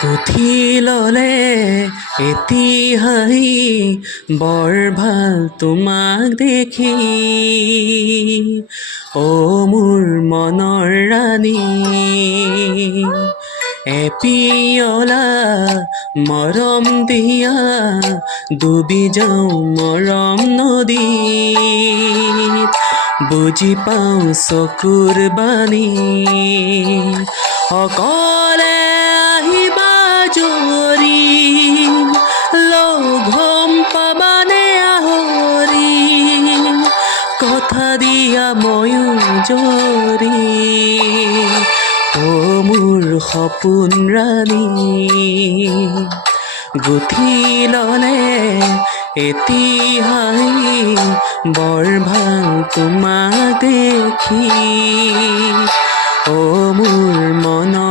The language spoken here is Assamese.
গুঠি ললে এতিয়াই বৰ ভাল তোমাক দেখি। অ মোৰ মনৰ ৰাণী, এপিয়লা মৰম দিয়া ডুবি যাওঁ মৰম নদীত। বুজি পাওঁ চকুৰ বাণী, অকলে আহিবা জৰি, লঘম পাবানে আহৰি, কথা দিয়া ময়ো জৰি। অ মোৰ সপোন ৰাণী, গুঠি ললে এতিয়াই বৰ ভাল তোমাক দেখি। অ মোৰ মনৰ